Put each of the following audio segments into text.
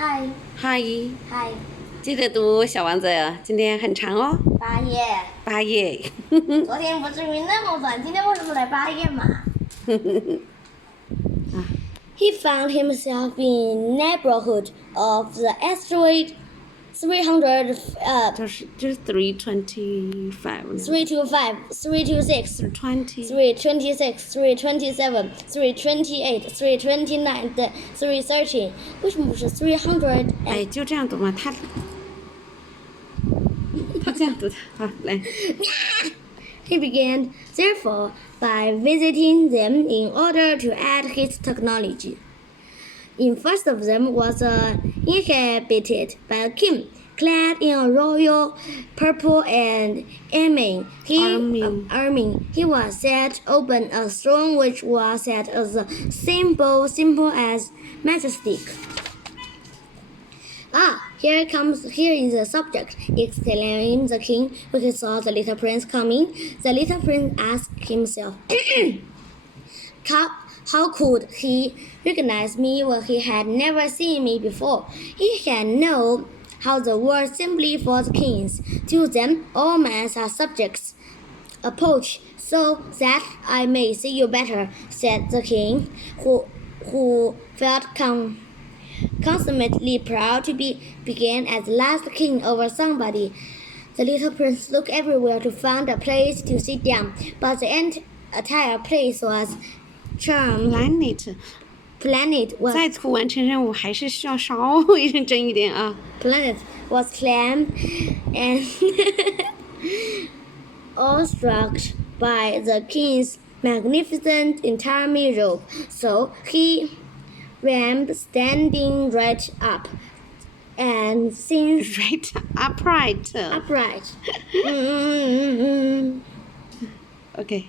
嗨嗨，嗨，记得读《小王子》，今天很长哦8页。，8页。昨天不是因为那么短，今天为什么来8页嘛？He found himself in neighborhood of the asteroid 300, 就是325。325, 326, 20。 326, 327, 328, 329, 330。为什么不是300？哎，就这样读嘛，他这样读的。好，来。He began, therefore, by visiting them in order to add his technology. In first of them was inhabited by a king, clad in a royal purple and ermine. He was set open a throne which was set as a simple as majestic. Here is the subject, exclaimed the king when he saw the little prince coming. The little prince asked himself, how could he recognize me when he had never seen me before? He had known how the world simply for the kings. To them, all men are subjects. Approach, so that I may see you better, said the king, who felt consummately proud to begin as last king over somebody. The little prince looked everywhere to find a place to sit down, but the entire place was charmed. Planet was 再次完成任务还是需要稍微认真一点啊。Planet was calm and awestruck by the king's magnificent entire robe, so he rammed standing right up and since Right, upright. Okay.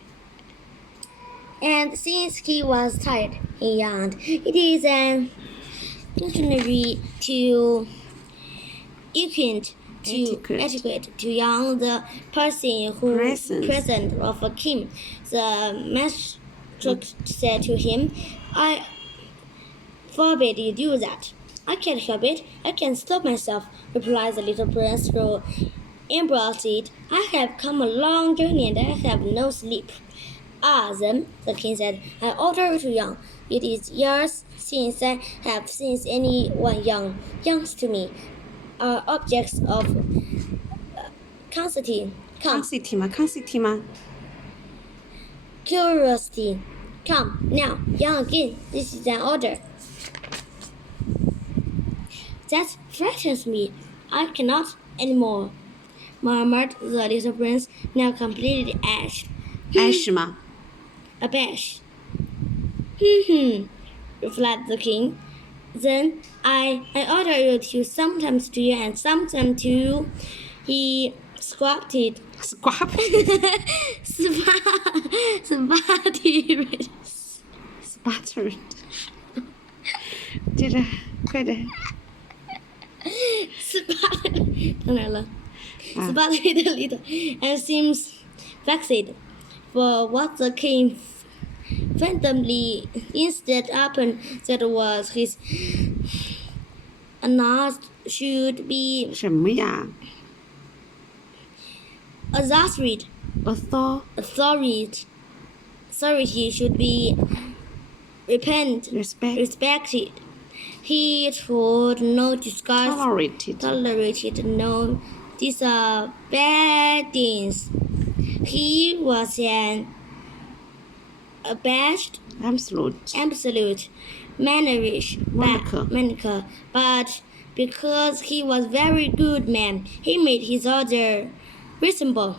And since he was tired, he yawned. It is an dictionary to etiquette to yawn the person who present of a king. The magistrate said to him, I forbid you do that. I can't help it. I can't stop myself, replied the little prince through embroiled. I have come a long journey and I have no sleep. Then, the king said, I order you to yawn. It is years since I have seen anyone yawn. Yawns to me are objects of curiosity. Curiosity. Come, now, yawn again. This is an order. That frightens me. I cannot anymore, murmured the little prince, now completely abashed. Replied the king. Then I order you to sometimes to you and sometimes to you. He sputtered. 接着，快点。当然了，sputtered a little and seems vexed for what the king fathomably insisted upon that was his announced should be 什么呀 authority should be respected. He would no discuss tolerated no disobedience. He was an abashed absolute manerish maniac, but because he was very good man, he made his order reasonable.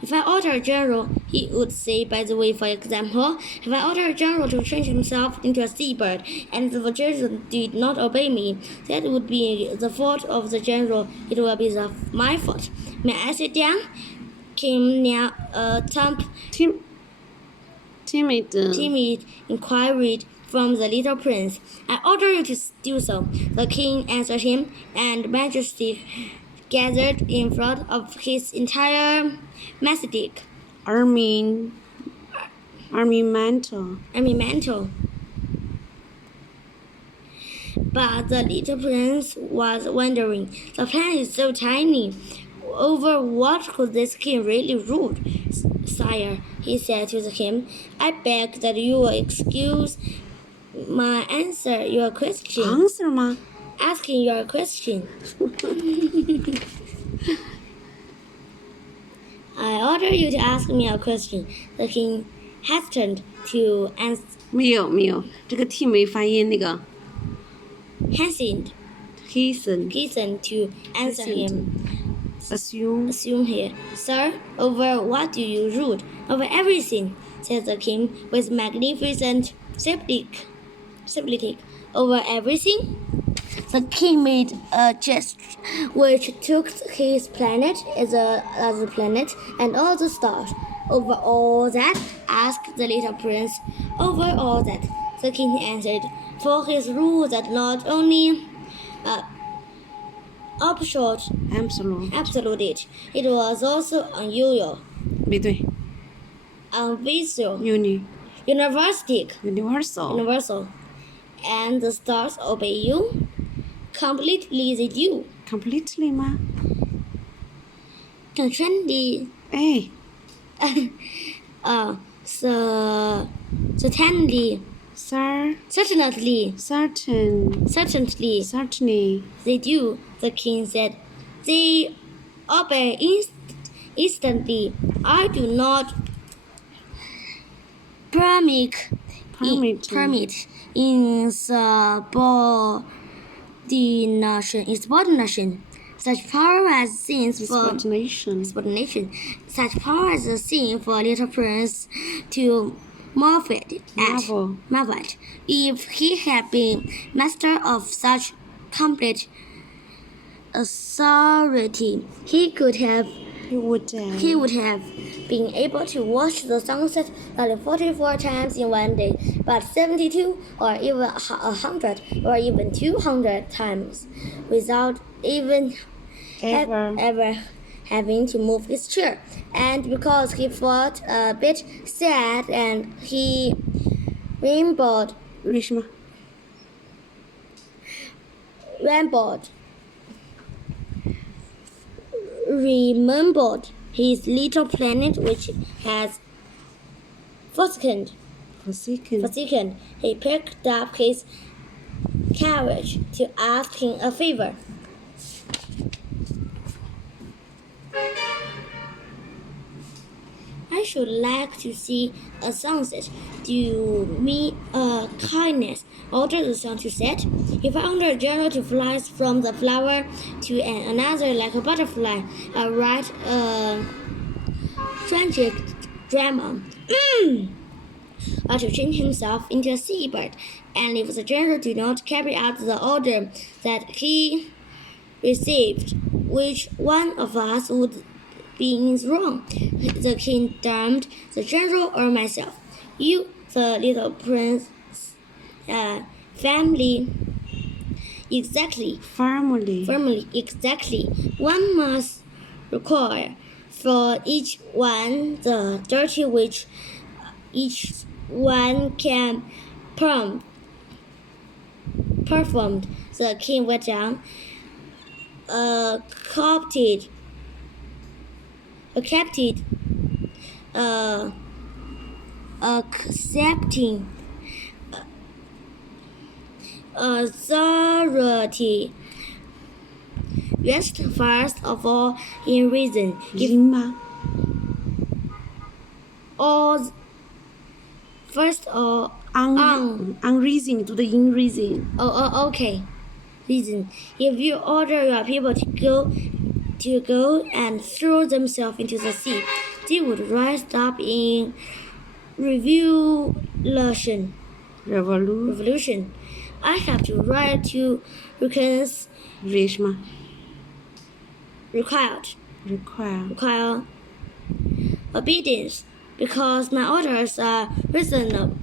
If I order a general, he would say, by the way, for example, if I order a general to change himself into a seabird, and the general did not obey me, that would be the fault of the general. It will be my fault. May I sit down? Came now a timid inquiry from the little prince. I order you to do so. The king answered him, and majesty gathered in front of his entire majestic army mantle. But the little prince was wondering, the planet is so tiny. Over what could this king really rule? Sire, he said to the king, I beg that you will excuse my answer your question. Answer 吗？ Asking your question. I order you to ask me a question. The king hesitated to answer. 没有，这个 t 没发音那个。Hastened to answer him. Assume here. Sir, over what do you rule? Over everything, said the king with magnificent simplicity. Over everything? The king made a gesture which took his planet as a planet and all the stars. Over all that? Asked the little prince. Over all that, the king answered, for his rule that not only absolute, it was also unusual, 没对 unvisual, universal and the stars obey you. Completely they do. completely 吗？ Certainly, 哎 certainly, certainly they do, the king said. They obey instantly. I do not permit insubordination. Such power as sins for subordination. Such power as a sin for a little prince to marvel at. If he had been master of such complete authority, he would have been able to watch the sunset not 44 times in one day, but 72 or even 100 or even 200 times without even ever having to move his chair. And because he felt a bit sad and he remembered his little planet which has forsaken, he picked up his courage to ask him a favor. I should like to see a sunset. Do me a kindness. Order the sun to set. If I order a general to fly from the flower to another like a butterfly, I write a tragic drama. Or to change himself into a seabird. And if the general do not carry out the order that he received, which one of us would be wrong? The king termed the general or myself. You, the little prince, family. Exactly. Firmly, exactly. One must require for each one the duty which each one can perform. The king went down. Accepting authority rests first of all in reason. unreason 读的 in reason. Okay. Reason. If you order your people to go and throw themselves into the sea, they would rise up in revolution. I have to write to require obedience because my orders are reasonable.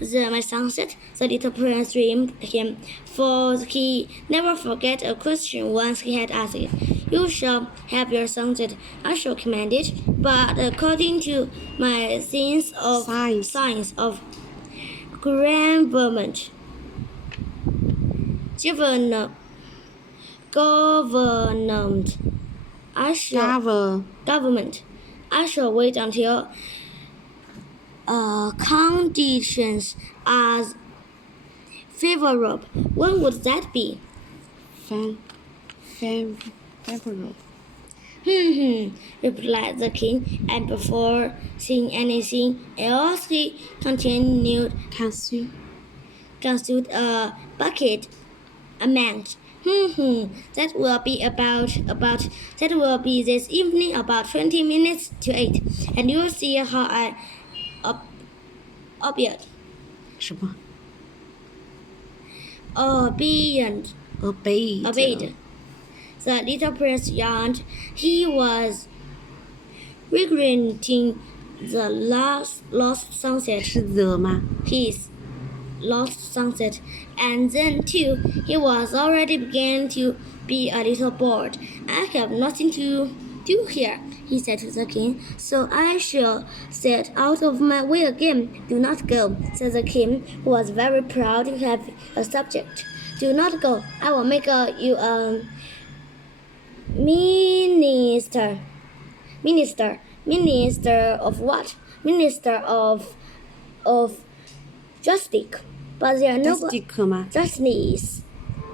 My son said, the little prince dreamed him, for he never forget a question once he had asked it. You shall have your sunset, I shall command it, but according to my science of government, government. I shall wait until conditions are favorable. When would that be? Favorable. Replied the king, and before saying anything else, he continued, consumed a bucket, a match. That will be this evening about 20 minutes to 8, and you'll see how I obeyed. 什么 Obeyed. The little prince yawned. He was regretting the lost sunset. 是 the 吗 His lost sunset, and then too he was already beginning to be a little bored. I have nothing to do here, he said to the king, so I shall set out of my way again. Do not go, said the king, who was very proud to have a subject. Do not go. I will make you a minister. Minister of what? Minister of justice. But there are justice.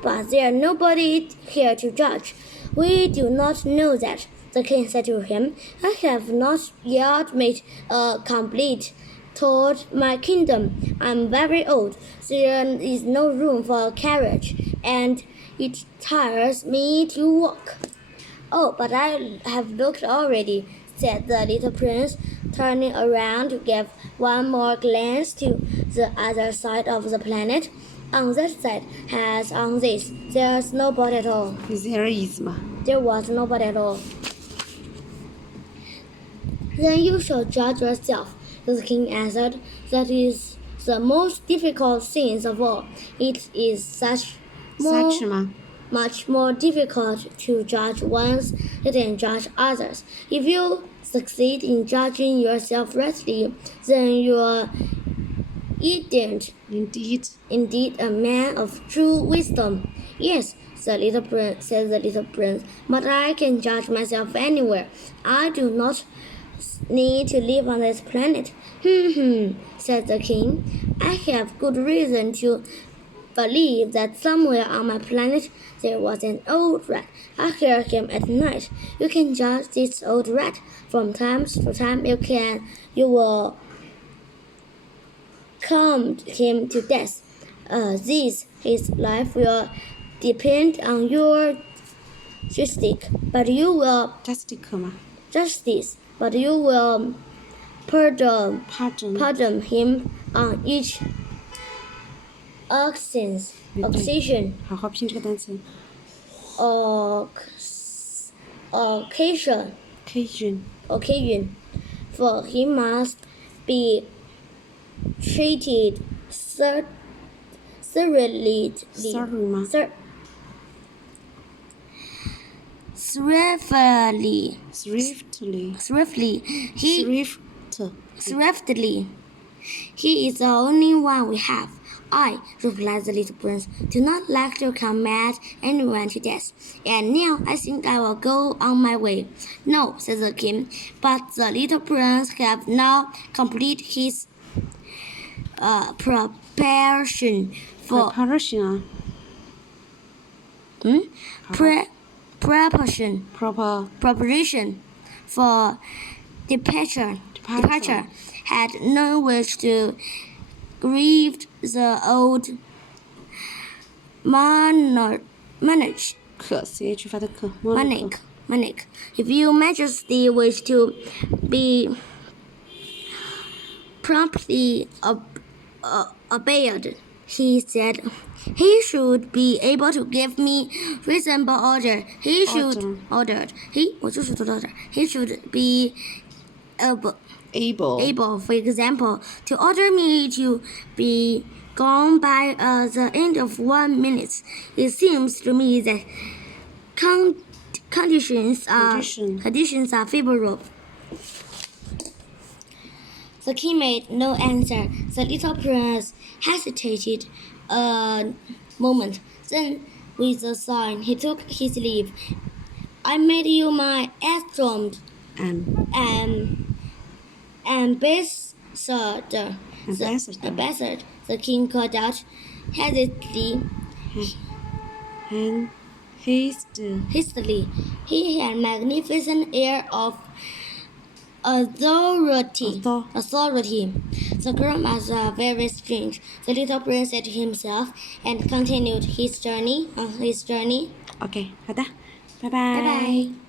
But there are nobody here to judge. We do not know that, the king said to him. I have not yet made a complete toward my kingdom. I'm very old. There is no room for a carriage, and it tires me to walk. Oh, but I have looked already, said the little prince, turning around to give one more glance to the other side of the planet. On that side, as on this, there's nobody at all. There is 吗 There was nobody at all. Then you shall judge yourself, the king answered. That is the most difficult thing of all. It is much more difficult to judge ones than judge others. If you succeed in judging yourself rightly, then you are indeed a man of true wisdom. Yes, said the little prince, but I can judge myself anywhere. I do not need to live on this planet. Said the king. I have good reason to believe that somewhere on my planet there was an old rat. I hear him at night. You can judge this old rat. From time to time you will calm him to death. His life will depend on your justice, but you will pardon him on each occasion. 好好拼这个单词 Occasion, for he must be treated swiftly. He is the only one we have. I, replied the little prince, do not like to command anyone to death. And now I think I will go on my way. No, said the king, but the little prince have now completed his preparation for preparation for departure. Had no wish to grieve the old monarch. If your majesty wish to be promptly obeyed, he said, he should be able to give me reasonable order. He should be able, for example, to order me to be gone by the end of 1 minute. It seems to me that conditions are favorable. The king made no answer. The little prince hesitated a moment. Then, with a sign, he took his leave. I made you my astrom ambassador. The king called out hastily. He had a magnificent air of authority. The girl was very strange. The little prince said to himself and continued his journey. ，OK，好的，拜拜。拜拜。